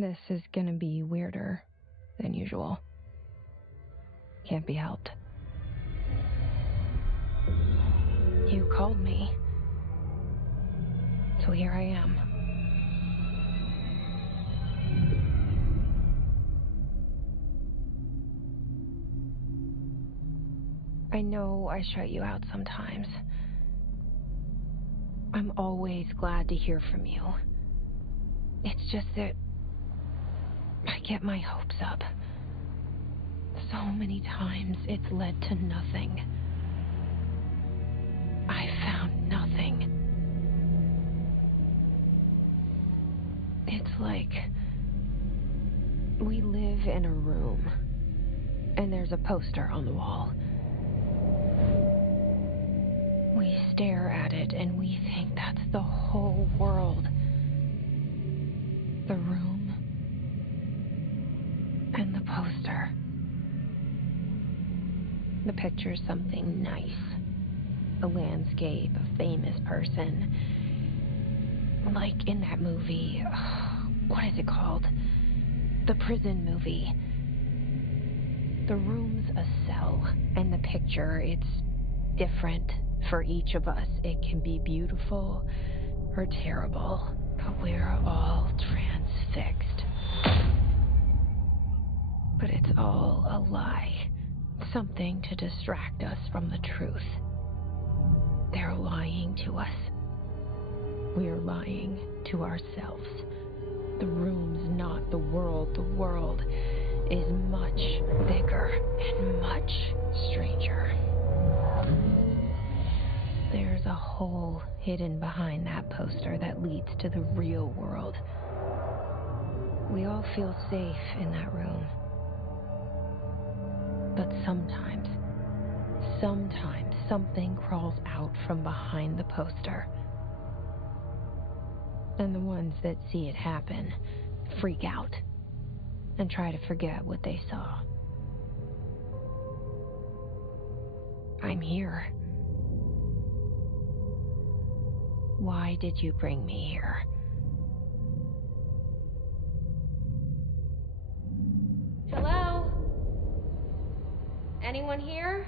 This is gonna be weirder than usual. Can't be helped. You called me. So here I am. I know I shut you out sometimes. I'm always glad to hear from you. It's just that I get my hopes up. So many times it's led to nothing. I found nothing. It's like we live in a room, and there's a poster on the wall. We stare at it, and we think that's the whole world. The room and the poster. The picture's something nice. A landscape, a famous person. Like in that movie, what is it called? The prison movie. The room's a cell, and the picture, it's different for each of us. It can be beautiful or terrible, but we're all transfixed. But it's all a lie. Something to distract us from the truth. They're lying to us. We're lying to ourselves. The room's not the world. The world is much bigger and much stranger. There's a hole hidden behind that poster that leads to the real world. We all feel safe in that room. But sometimes something crawls out from behind the poster. And the ones that see it happen freak out and try to forget what they saw. I'm here. Why did you bring me here? Hello? Anyone here?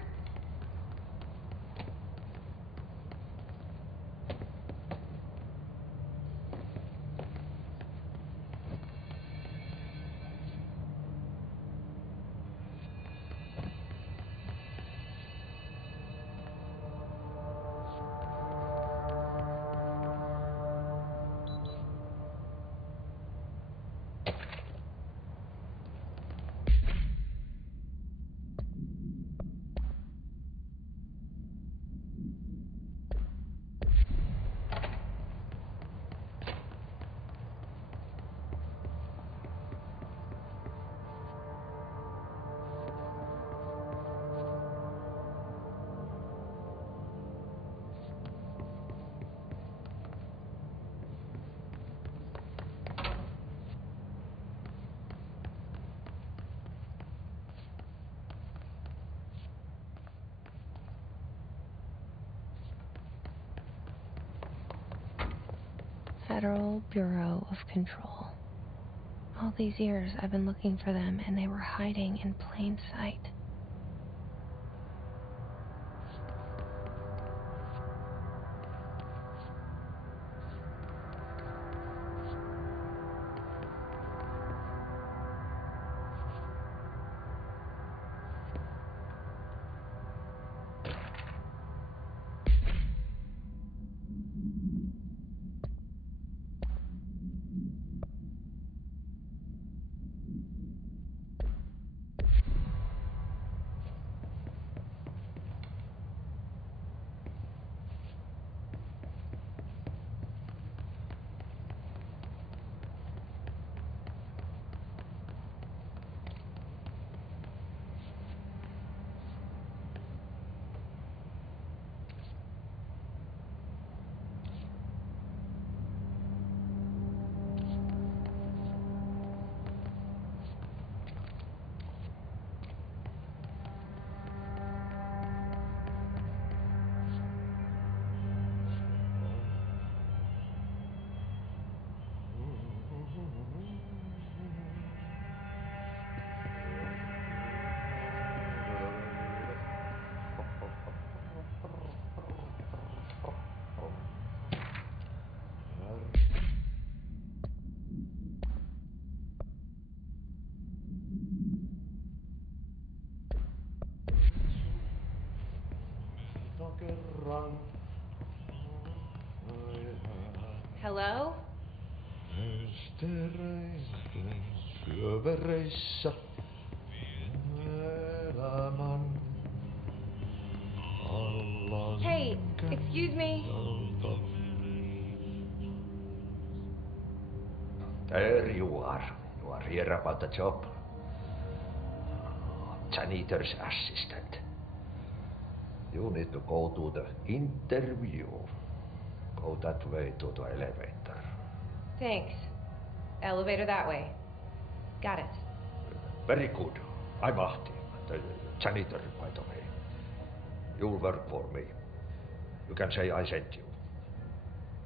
Federal Bureau of Control. All these years I've been looking for them, and they were hiding in plain sight. Hello? Hey, excuse me. There you are. You are here about the job. Janitor's assistant. You need to go to the interview. Go that way to the elevator. Thanks. Elevator that way. Got it. Very good. I'm Ahti, the janitor, by the way. You'll work for me. You can say I sent you.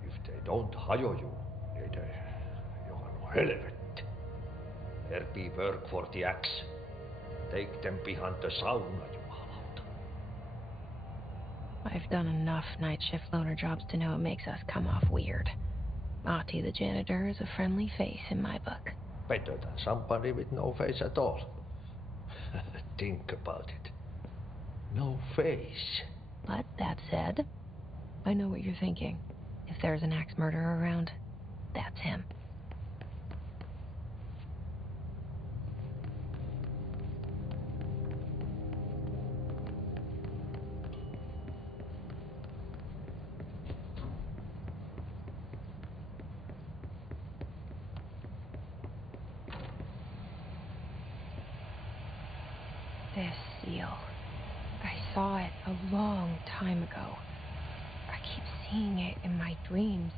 If they don't hire you, niin Johan helvetti. There be work for the axe. Take them behind the sauna, jumalauta. I've done enough night shift loner jobs to know it makes us come off weird. Ahti the janitor is a friendly face in my book. Better than somebody with no face at all. Think about it. No face. But that said, I know what you're thinking. If there's an axe murderer around, that's him. This seal. I saw it a long time ago. I keep seeing it in my dreams.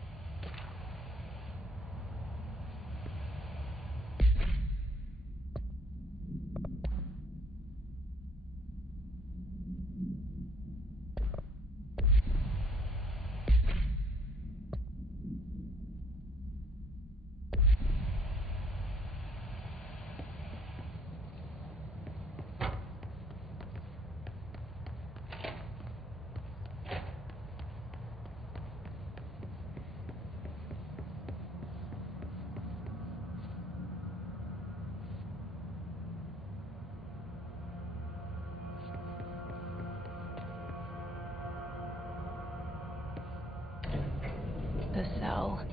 The cell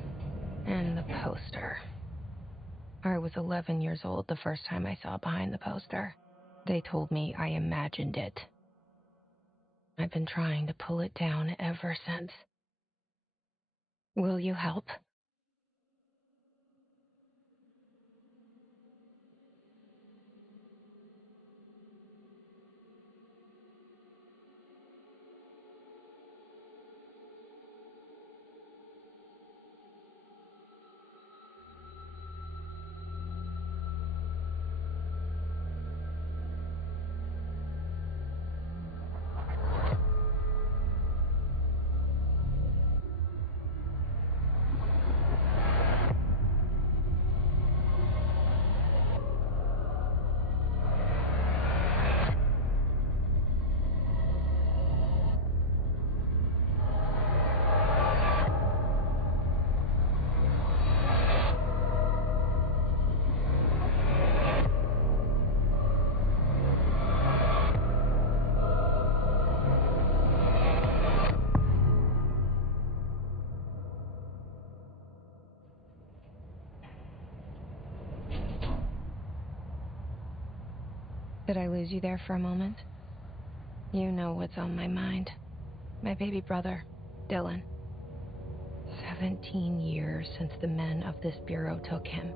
and the poster. I was 11 years old the first time I saw behind the poster. They told me I imagined it. I've been trying to pull it down ever since. Will you help? Did I lose you there for a moment? You know what's on my mind. My baby brother, Dylan. 17 years since the men of this bureau took him.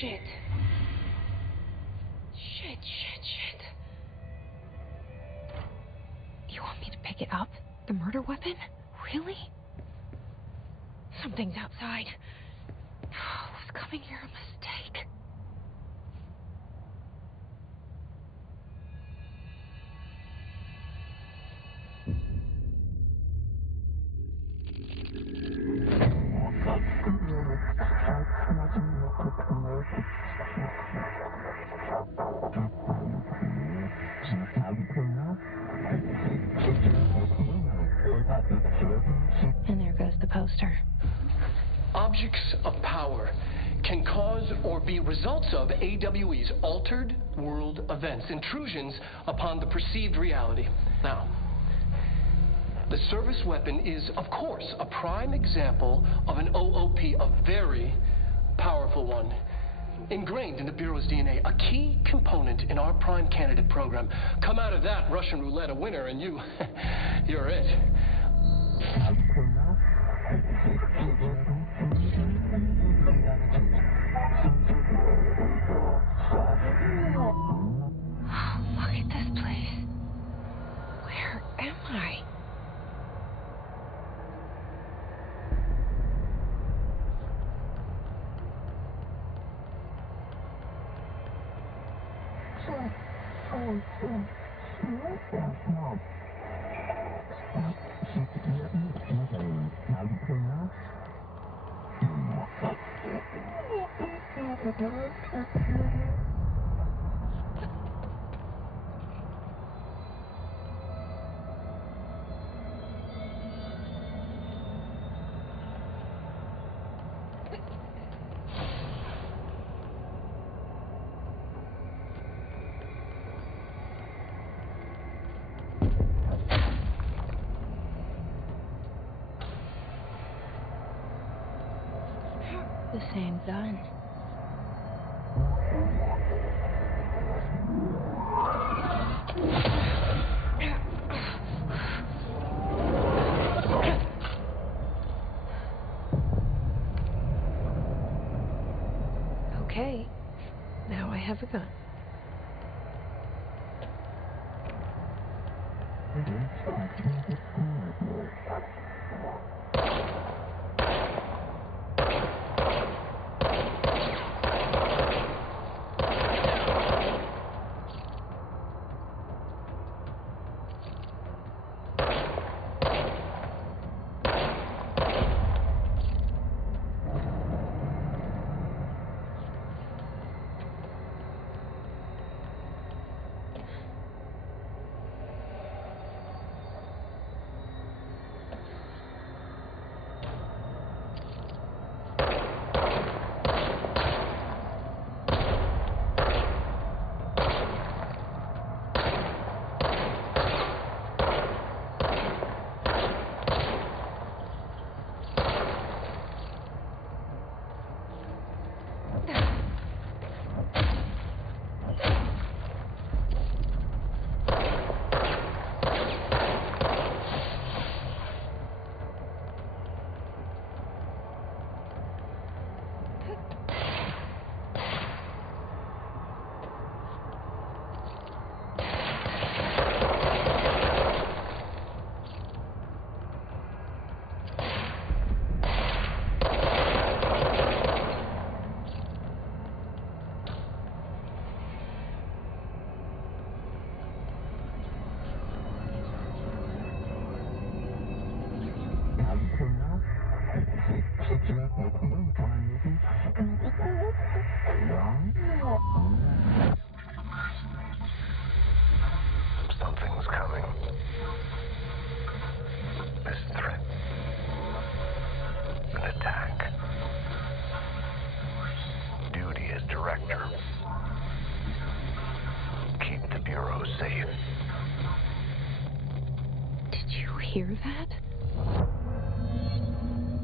Shit. Shit. You want me to pick it up? The murder weapon? Really? Something's outside. Was coming here a mistake? And there goes the poster. Objects of power can cause or be results of AWE's altered world events, intrusions upon the perceived reality. Now, the service weapon is, of course, a prime example of an OOP, a very powerful one. Ingrained in the Bureau's DNA, a key component in our prime candidate program. Come out of that Russian roulette a winner and you're it. Look at this place. Where am I? The same gun. Okay, now I have a gun. Something's coming. This threat. An attack. Duty as director. Keep the Bureau safe. Did you hear that?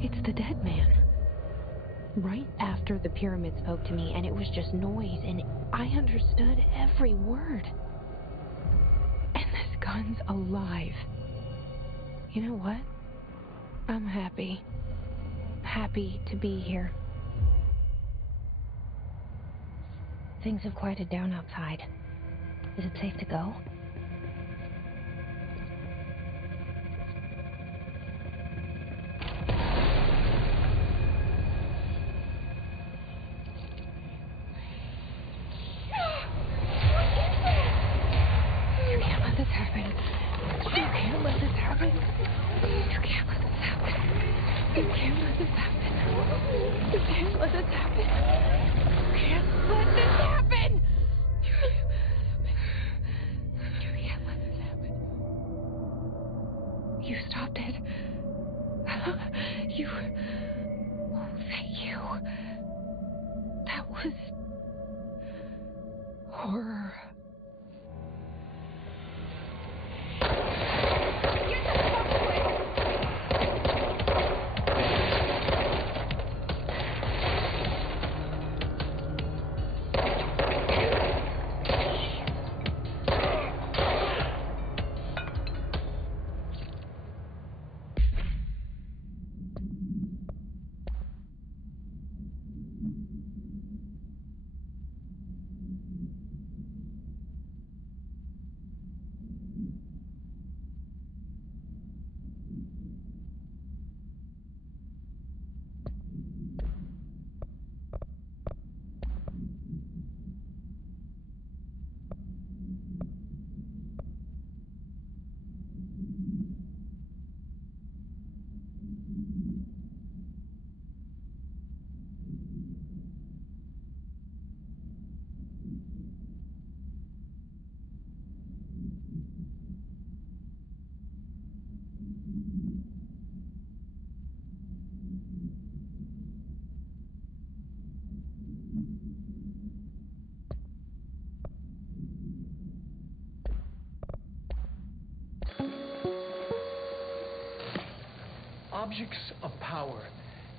It's the dead man. Right after the pyramid spoke to me, and it was just noise, and I understood every word. And this gun's alive. You know what? I'm happy. Happy to be here. Things have quieted down outside. Is it safe to go? You can't let this happen. You can't let this happen. You can't let this happen. You can't let this happen. You can't let this happen. You can't let this happen. You can't let this happen. You stopped it. You. Oh, thank you. That was horror. Objects of power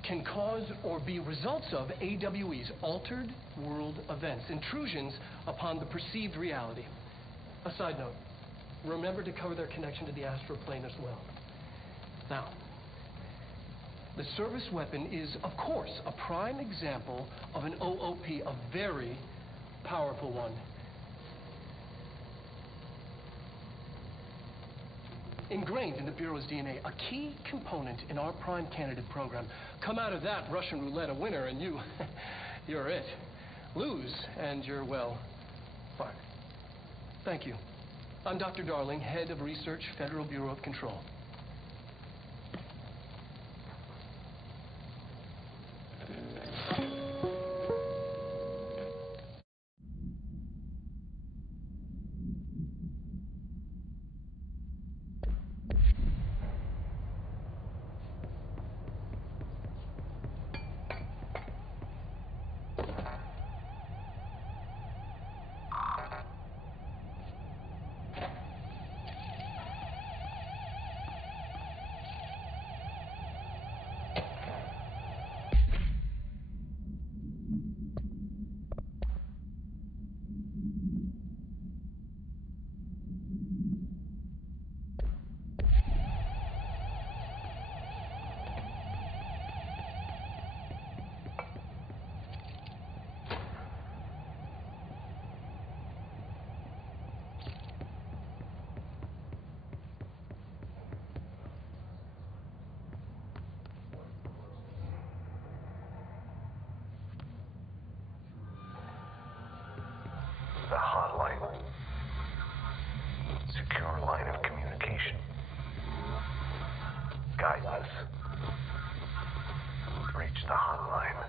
can cause or be results of AWE's altered world events, intrusions upon the perceived reality. A side note, remember to cover their connection to the astral plane as well. Now, the service weapon is, of course, a prime example of an OOP, a very powerful one. Ingrained in the Bureau's DNA, a key component in our prime candidate program. Come out of that Russian roulette a winner, and you're it. Lose, and you're, well, fired. Thank you. I'm Dr. Darling, Head of Research, Federal Bureau of Control. The hotline. Secure line of communication. Guidance. Reach the hotline.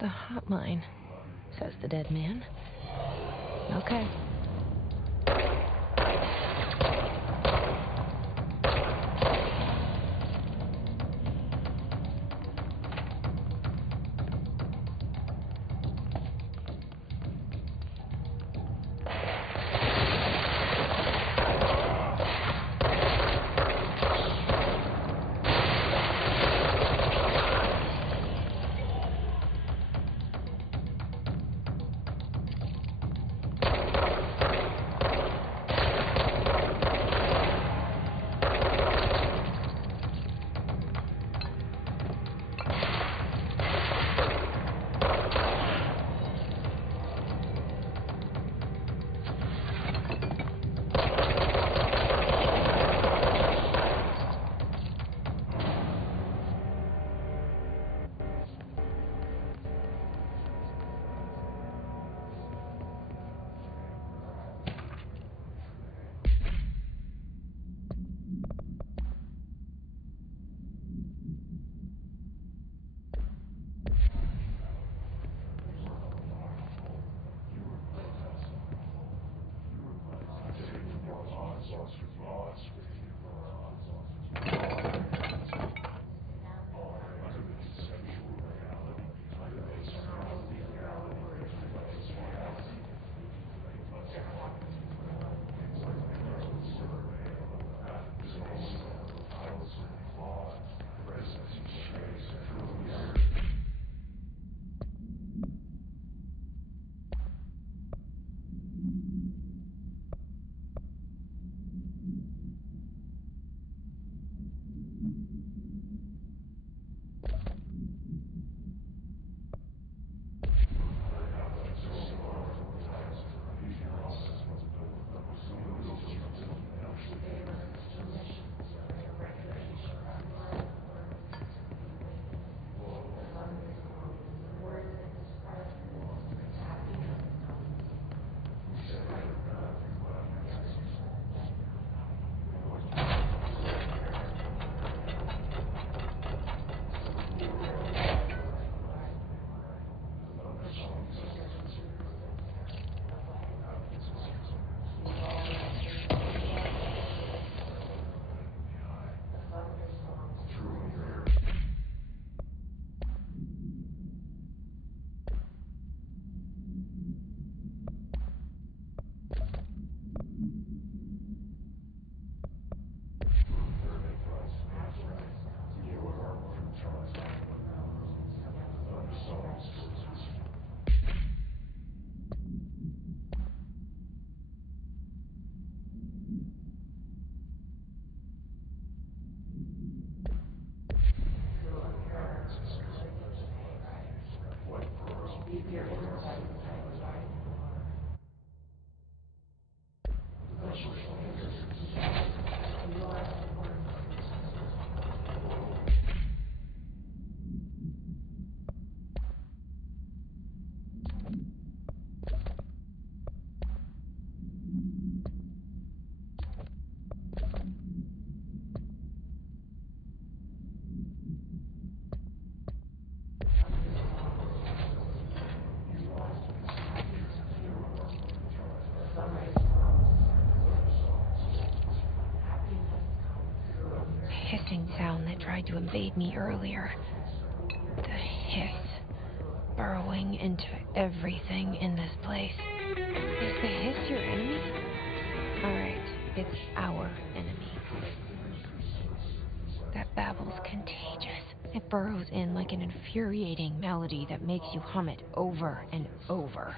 The hotline, says the dead man. Okay. Hissing sound that tried to invade me earlier. The hiss burrowing into everything in this place. Is the hiss your enemy? Alright, it's our enemy. That babble's contagious. It burrows in like an infuriating melody that makes you hum it over and over.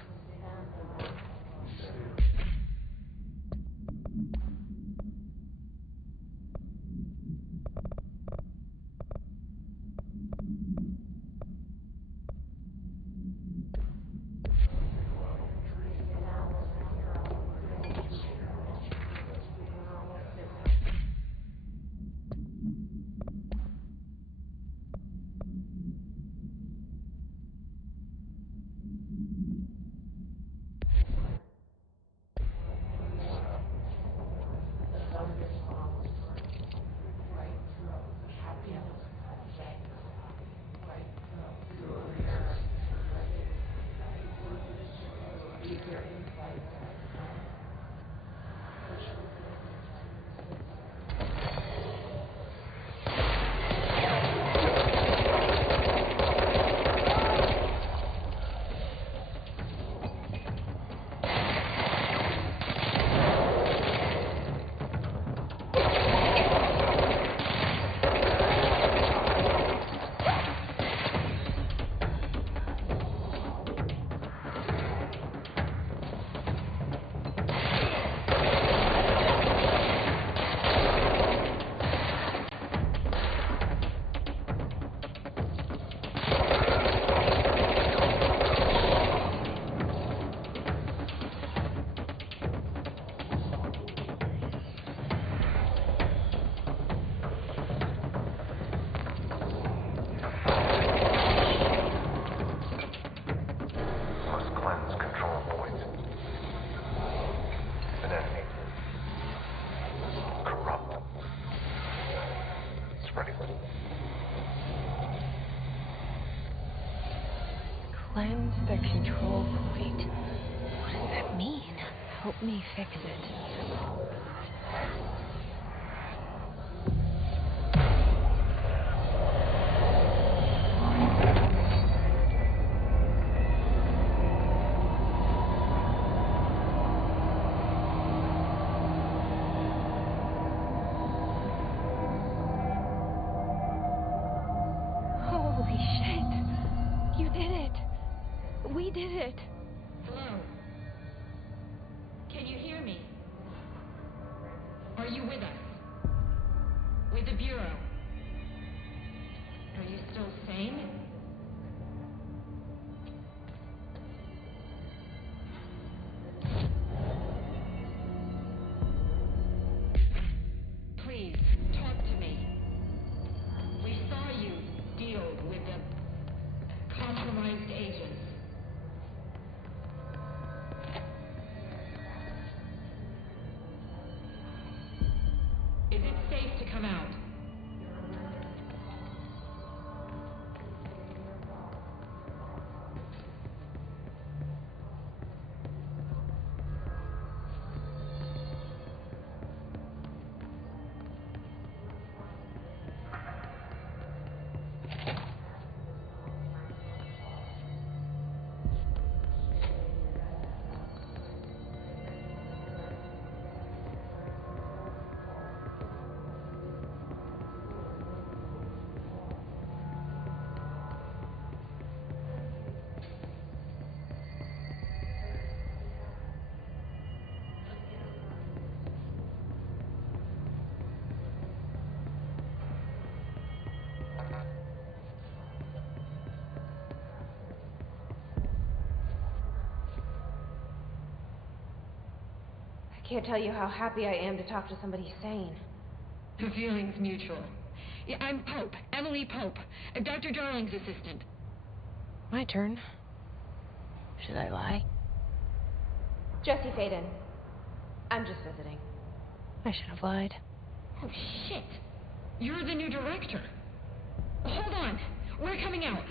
Cleanse the control point. What does that mean? Help me fix it. Holy shit! You did it! We did it! Hello? Can you hear me? Are you with us? With the Bureau? Are you still sane? Please, talk to me. We saw you deal with the compromised agents. Is it safe to come out? can't tell you how happy I am to talk to somebody sane. The feeling's mutual. Yeah, I'm Pope, Emily Pope, Dr. Darling's assistant. My turn. Should I lie? Jesse Faden. I'm just visiting. I should have lied. Oh, shit. You're the new director. Hold on. We're coming out.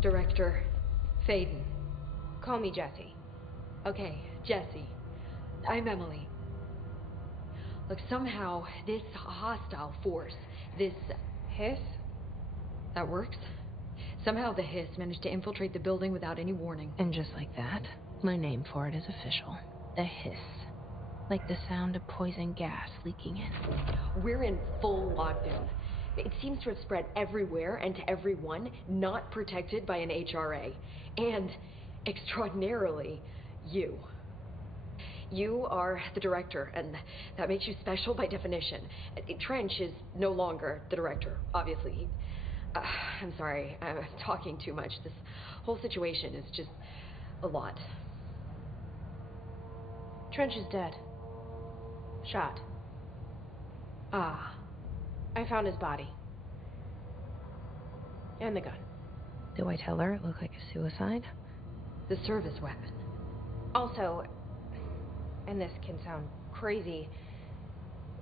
Director Faden. Call me Jesse. Okay, Jesse. I'm Emily. Look, somehow this hostile force, this Hiss? that works? Somehow the hiss managed to infiltrate the building without any warning. And just like that, my name for it is official. The hiss. Like the sound of poison gas leaking in. We're in full lockdown. It seems to have spread everywhere and to everyone not protected by an HRA. And, extraordinarily, you. You are the director, and that makes you special by definition. Trench is no longer the director, obviously. I'm sorry, I'm talking too much. This whole situation is just a lot. Trench is dead. Shot. Ah. I found his body. And the gun. Do I tell her it looked like a suicide? The service weapon. Also, and this can sound crazy,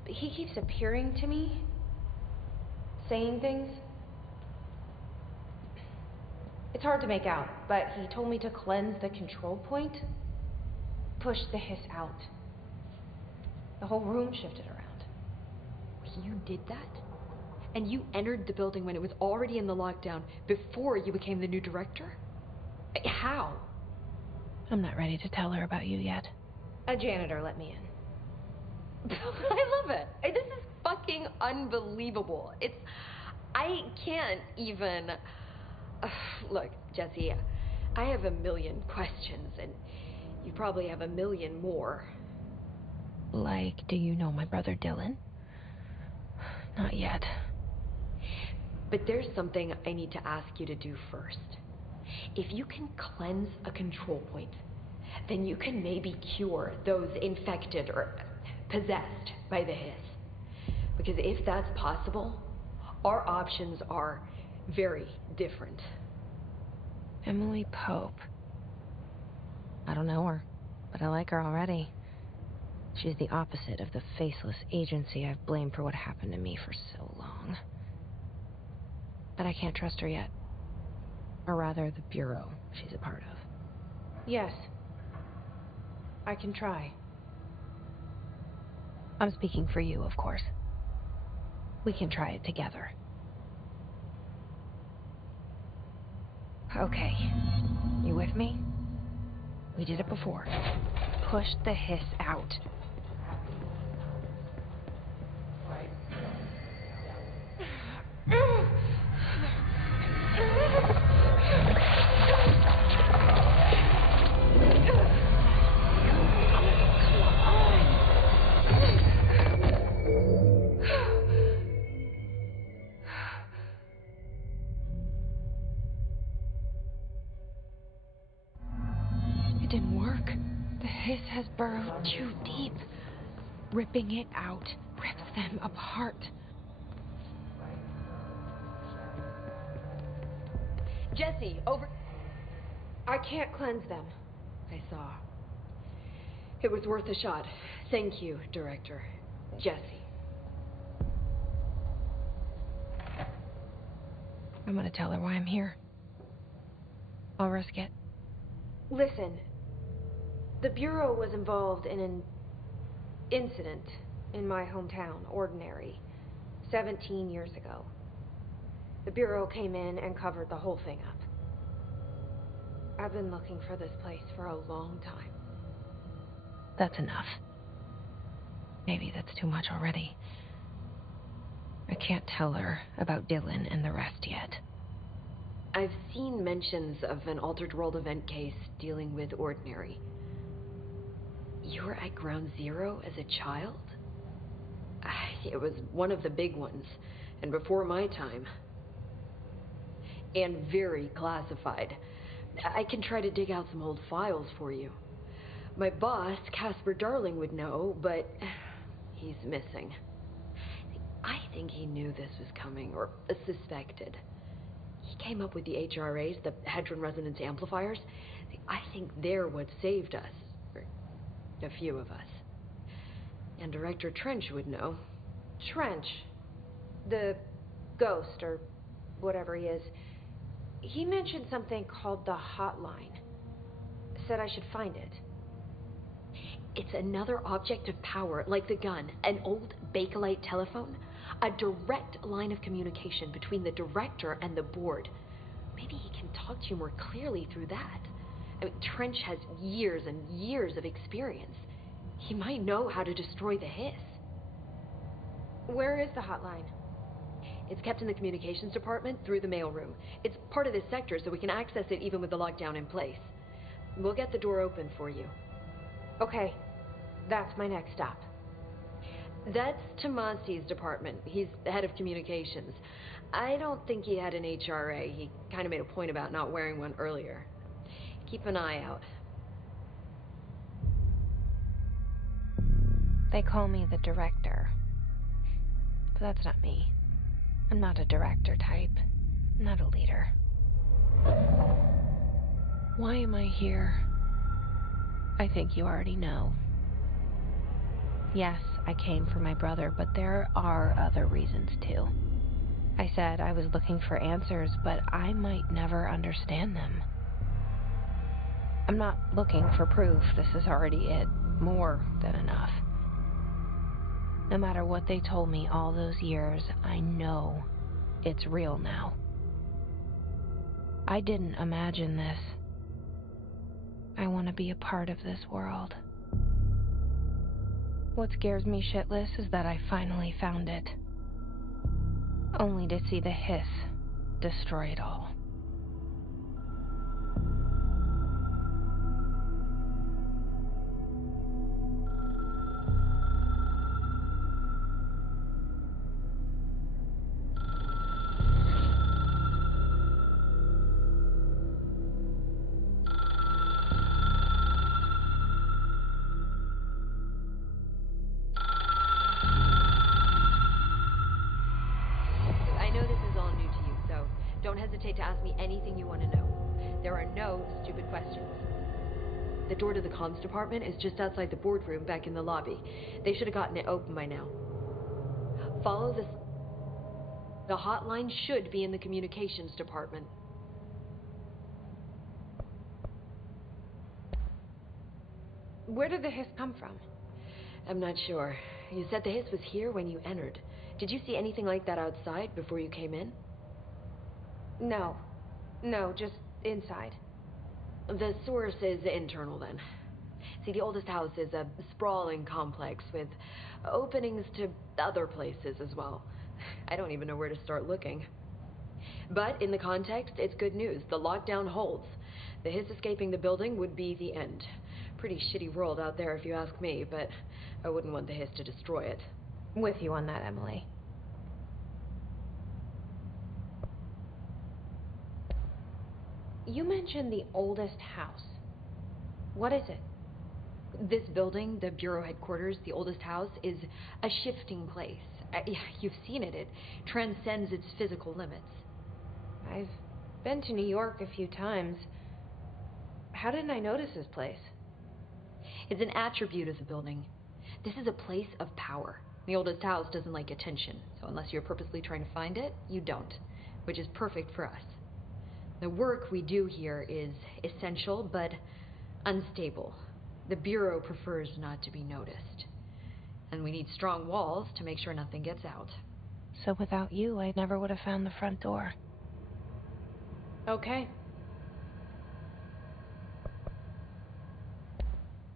but he keeps appearing to me, saying things. It's hard to make out, but he told me to cleanse the control point, push the hiss out. The whole room shifted around. You did that? And you entered the building when it was already in the lockdown before you became the new director? How? I'm not ready to tell her about you yet. A janitor let me in. I love it. This is fucking unbelievable. I can't even... Look, Jesse, I have a million questions, and you probably have a million more. Like, do you know my brother Dylan? Not yet. But there's something I need to ask you to do first. If you can cleanse a control point, then you can maybe cure those infected or possessed by the hiss. Because if that's possible, our options are very different. Emily Pope. I don't know her, but I like her already. She's the opposite of the faceless agency I've blamed for what happened to me for so long. But I can't trust her yet. Or rather, the bureau she's a part of. Yes. I can try. I'm speaking for you, of course. We can try it together. Okay. You with me? We did it before. Push the hiss out. It didn't work. The hiss has burrowed too deep. Ripping it out rips them apart. Jesse, over... I can't cleanse them. I saw. It was worth a shot. Thank you, Director. Jesse. I'm gonna tell her why I'm here. I'll risk it. Listen. The Bureau was involved in an incident in my hometown, Ordinary, 17 years ago. The Bureau came in and covered the whole thing up. I've been looking for this place for a long time. That's enough. Maybe that's too much already. I can't tell her about Dylan and the rest yet. I've seen mentions of an Altered World event case dealing with Ordinary. You were at Ground Zero as a child? It was one of the big ones, and before my time. And very classified. I can try to dig out some old files for you. My boss, Casper Darling, would know, but he's missing. I think he knew this was coming, or suspected. He came up with the HRAs, the Hadron Resonance Amplifiers. I think they're what saved us. Or a few of us. And Director Trench would know. Trench. The ghost, or whatever he is. He mentioned something called the hotline. Said I should find it. It's another object of power, like the gun, an old Bakelite telephone. A direct line of communication between the director and the board. Maybe he can talk to you more clearly through that. I mean, Trench has years and years of experience. He might know how to destroy the hiss. Where is the hotline? It's kept in the communications department through the mailroom. It's part of this sector, so we can access it even with the lockdown in place. We'll get the door open for you. Okay, that's my next stop. That's Tomasi's department. He's the head of communications. I don't think he had an HRA. He kind of made a point about not wearing one earlier. Keep an eye out. They call me the director. But that's not me. I'm not a director type. I'm not a leader. Why am I here? I think you already know. Yes, I came for my brother, but there are other reasons too. I said I was looking for answers, but I might never understand them. I'm not looking for proof. This is already it. More than enough. No matter what they told me all those years, I know it's real now. I didn't imagine this. I want to be a part of this world. What scares me shitless is that I finally found it. Only to see the hiss destroy it all. To ask me anything you want to know. There are no stupid questions. The door to the comms department is just outside the boardroom back in the lobby. They should have gotten it open by now. Follow this. The hotline should be in the communications department. Where did the hiss come from? I'm not sure. You said the hiss was here when you entered. Did you see anything like that outside before you came in? No, just inside. The source is internal, then. See, the oldest house is a sprawling complex with openings to other places as well. I don't even know where to start looking. But in the context, it's good news. The lockdown holds. The hiss escaping the building would be the end. Pretty shitty world out there if you ask me, but I wouldn't want the hiss to destroy it. With you on that, Emily. You mentioned the oldest house. What is it? This building, the Bureau headquarters, the oldest house, is a shifting place. You've seen it. It transcends its physical limits. I've been to New York a few times. How didn't I notice this place? It's an attribute of the building. This is a place of power. The oldest house doesn't like attention, so unless you're purposely trying to find it, you don't, which is perfect for us. The work we do here is essential, but unstable. The Bureau prefers not to be noticed. And we need strong walls to make sure nothing gets out. So without you, I never would have found the front door. Okay.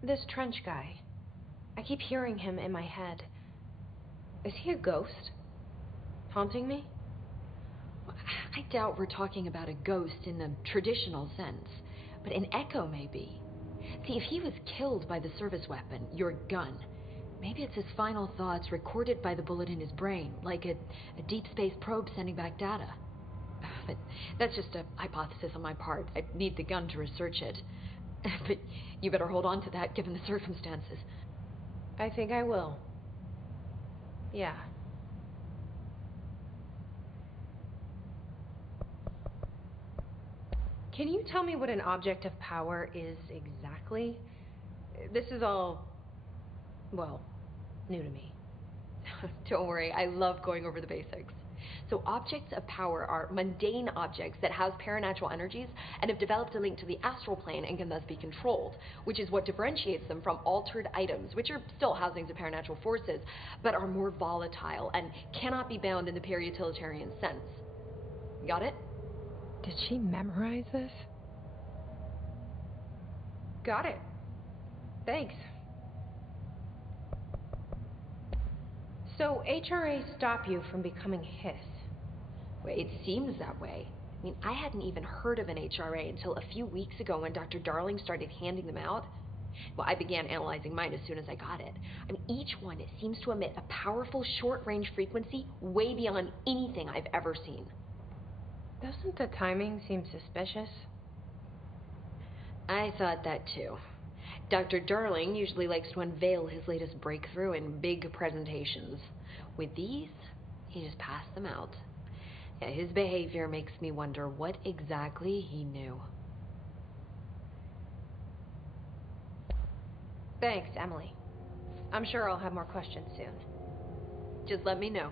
This Trench guy. I keep hearing him in my head. Is he a ghost? Haunting me? I doubt we're talking about a ghost in the traditional sense, but an echo maybe. See, if he was killed by the service weapon, your gun, Maybe it's his final thoughts recorded by the bullet in his brain, like a deep space probe sending back data. But that's just a hypothesis on my part. I'd need the gun to research it. But you better hold on to that given the circumstances. I think I will. Yeah. Can you tell me what an object of power is exactly? This is all, well, new to me. Don't worry, I love going over the basics. So objects of power are mundane objects that house paranatural energies and have developed a link to the astral plane and can thus be controlled, which is what differentiates them from altered items, which are still housings of paranatural forces, but are more volatile and cannot be bound in the peri-utilitarian sense. Got it? Did she memorize this? Got it. Thanks. So HRA stop you from becoming Hiss? Well, it seems that way. I mean, I hadn't even heard of an HRA until a few weeks ago when Dr. Darling started handing them out. Well, I began analyzing mine as soon as I got it. I mean, each one seems to emit a powerful short-range frequency way beyond anything I've ever seen. Doesn't the timing seem suspicious? I thought that too. Dr. Darling usually likes to unveil his latest breakthrough in big presentations. With these, he just passed them out. Yeah, his behavior makes me wonder what exactly he knew. Thanks, Emily. I'm sure I'll have more questions soon. Just let me know.